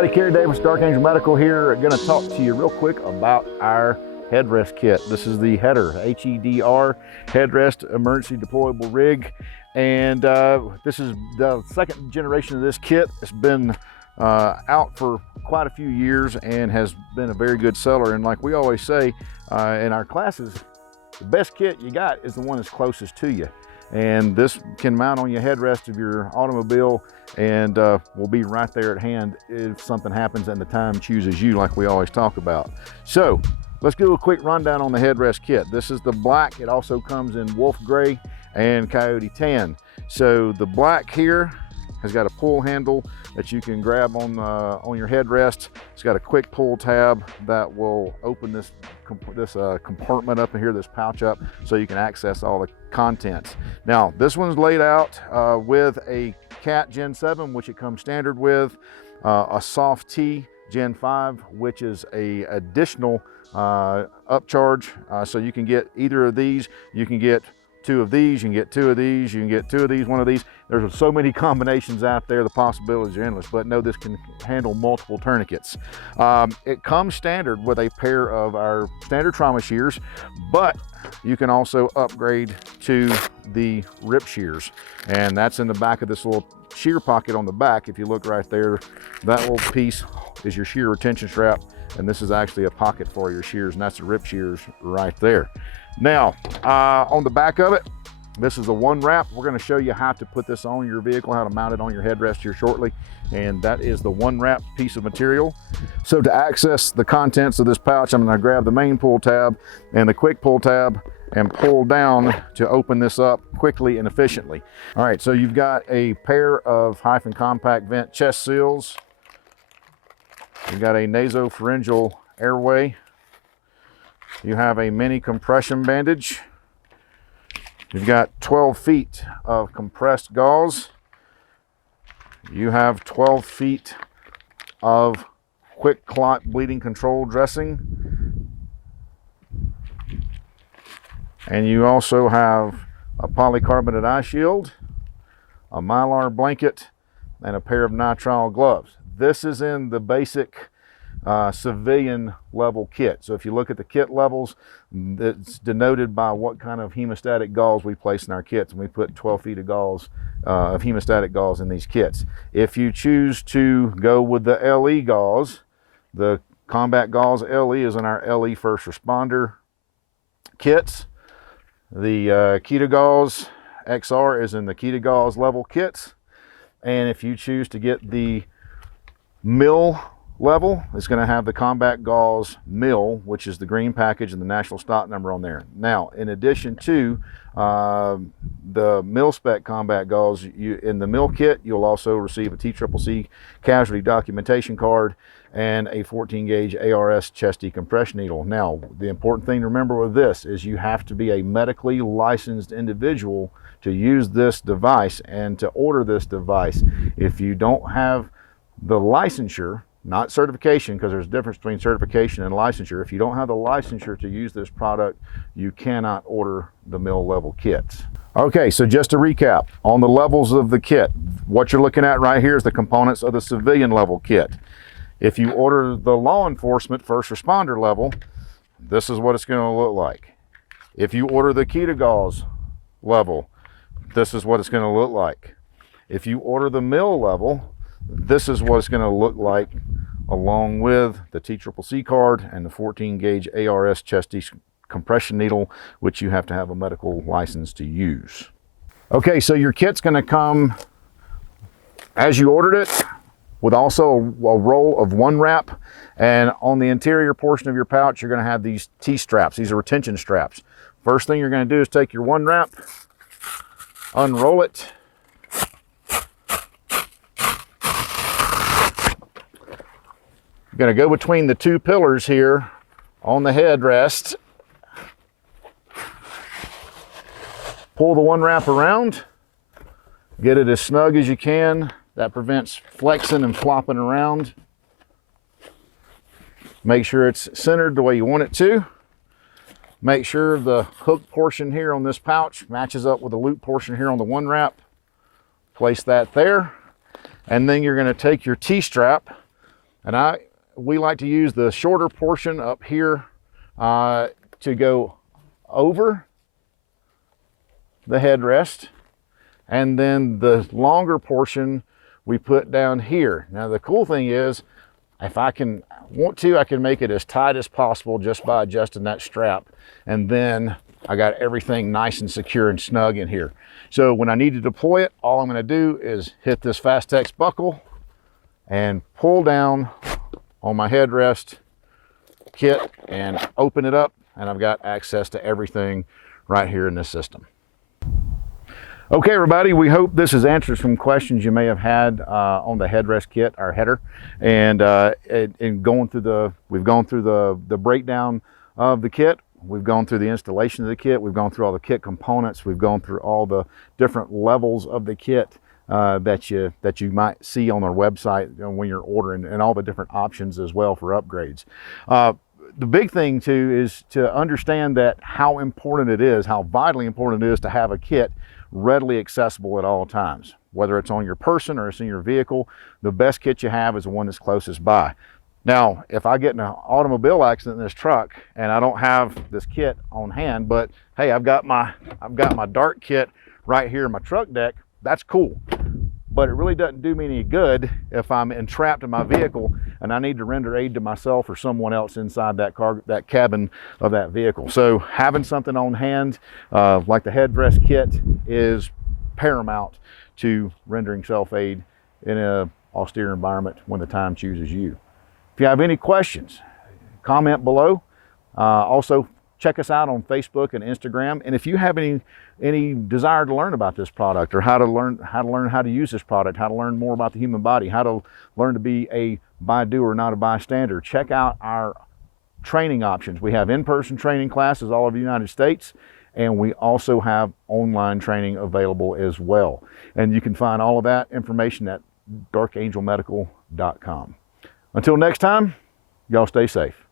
everybody, Kerry Davis, Dark Angel Medical here. Going to talk to you real quick about our headrest kit. This is the Header, H-E-D-R, Headrest Emergency Deployable Rig. And this is the second generation of this kit. It's been out for quite a few years and has been a very good seller. And like we always say in our classes, the best kit you got is the one that's closest to you. And this can mount on your headrest of your automobile and will be right there at hand if something happens and the time chooses you, like we always talk about. So let's do a quick rundown on the headrest kit. This is the black. It also comes in wolf gray and coyote tan. So the black here has got a pull handle that you can grab on your headrest. It's got a quick pull tab that will open this compartment up in here, this pouch up, so you can access all the contents. Now, this one's laid out with a Cat Gen 7, which it comes standard with, a Soft T Gen 5, which is a additional upcharge. So you can get either of these. You can get two of these, you can get two of these, you can get two of these, one of these. There's so many combinations out there, the possibilities are endless, but know this can handle multiple tourniquets. It comes standard with a pair of our standard trauma shears, but you can also upgrade to the rip shears, and that's in the back of this little shear pocket on the back. If you look right there, that little piece is your shear retention strap, and this is actually a pocket for your shears, and that's the rip shears right there. Now, on the back of it, this is a one wrap. We're going to show you how to put this on your vehicle, how to mount it on your headrest here shortly. And that is the one wrap piece of material. So to access the contents of this pouch, I'm going to grab the main pull tab and the quick pull tab and pull down to open this up quickly and efficiently. All right, so you've got a pair of hyphen compact vent chest seals. You've got a nasopharyngeal airway. You have a mini compression bandage. You've got 12 feet of compressed gauze. You have 12 feet of quick clot bleeding control dressing. And you also have a polycarbonate eye shield, a Mylar blanket, and a pair of nitrile gloves. This is in the basic civilian level kit. So if you look at the kit levels, it's denoted by what kind of hemostatic gauze we place in our kits, and we put 12 feet of gauze, of hemostatic gauze in these kits. If you choose to go with the LE gauze, the combat gauze LE is in our LE first responder kits. The Kita gauze XR is in the Kita gauze level kits. And if you choose to get the mill level, it's going to have the combat gauze mill, which is the green package and the national stock number on there. Now, in addition to the mill spec combat gauze, in the mill kit, you'll also receive a TCCC casualty documentation card and a 14 gauge ARS chest decompression needle. Now, the important thing to remember with this is you have to be a medically licensed individual to use this device and to order this device. If you don't have the licensure, not certification, because there's a difference between certification and licensure. If you don't have the licensure to use this product, you cannot order the mill level kits. Okay, so just to recap on the levels of the kit, what you're looking at right here is the components of the civilian level kit. If you order the law enforcement first responder level, this is what it's going to look like. If you order the Kita gauze level, this is what it's going to look like. If you order the mill level, this is what it's going to look like, along with the TCCC card and the 14 gauge ARS chest decompression needle, which you have to have a medical license to use. Okay, so your kit's going to come as you ordered it, with also a roll of one wrap, and on the interior portion of your pouch, you're going to have these T-straps. These are retention straps. First thing you're going to do is take your one wrap, unroll it, going to go between the two pillars here on the headrest, pull the one wrap around, get it as snug as you can. That prevents flexing and flopping around. Make sure it's centered the way you want it to. Make sure the hook portion here on this pouch matches up with the loop portion here on the one wrap. Place that there. And then you're going to take your T-strap And we like to use the shorter portion up here to go over the headrest, and then the longer portion we put down here. Now the cool thing is, if I want to, I can make it as tight as possible just by adjusting that strap, and then I got everything nice and secure and snug in here. So when I need to deploy it, all I'm going to do is hit this Fastex buckle and pull down on my headrest kit and open it up, and I've got access to everything right here in this system. Okay, everybody, we hope this has answered some questions you may have had on the headrest kit, our header, and we've gone through the breakdown of the kit. We've gone through the installation of the kit. We've gone through all the kit components. We've gone through all the different levels of the kit that you might see on our website when you're ordering, and all the different options as well for upgrades. The big thing too is to understand that how important it is, how vitally important it is to have a kit readily accessible at all times. Whether it's on your person or it's in your vehicle, the best kit you have is the one that's closest by. Now, if I get in an automobile accident in this truck and I don't have this kit on hand, but hey, I've got my dart kit right here in my truck deck, that's cool. But it really doesn't do me any good if I'm entrapped in my vehicle and I need to render aid to myself or someone else inside that cabin of that vehicle. So having something on hand, like the headrest kit, is paramount to rendering self-aid in an austere environment when the time chooses you. If you have any questions, comment below. Also, check us out on Facebook and Instagram. And if you have any desire to learn about this product, or how to learn how to use this product, how to learn more about the human body, how to learn to be a by-doer, not a bystander, check out our training options. We have in-person training classes all over the United States, and we also have online training available as well. And you can find all of that information at darkangelmedical.com. Until next time, y'all stay safe.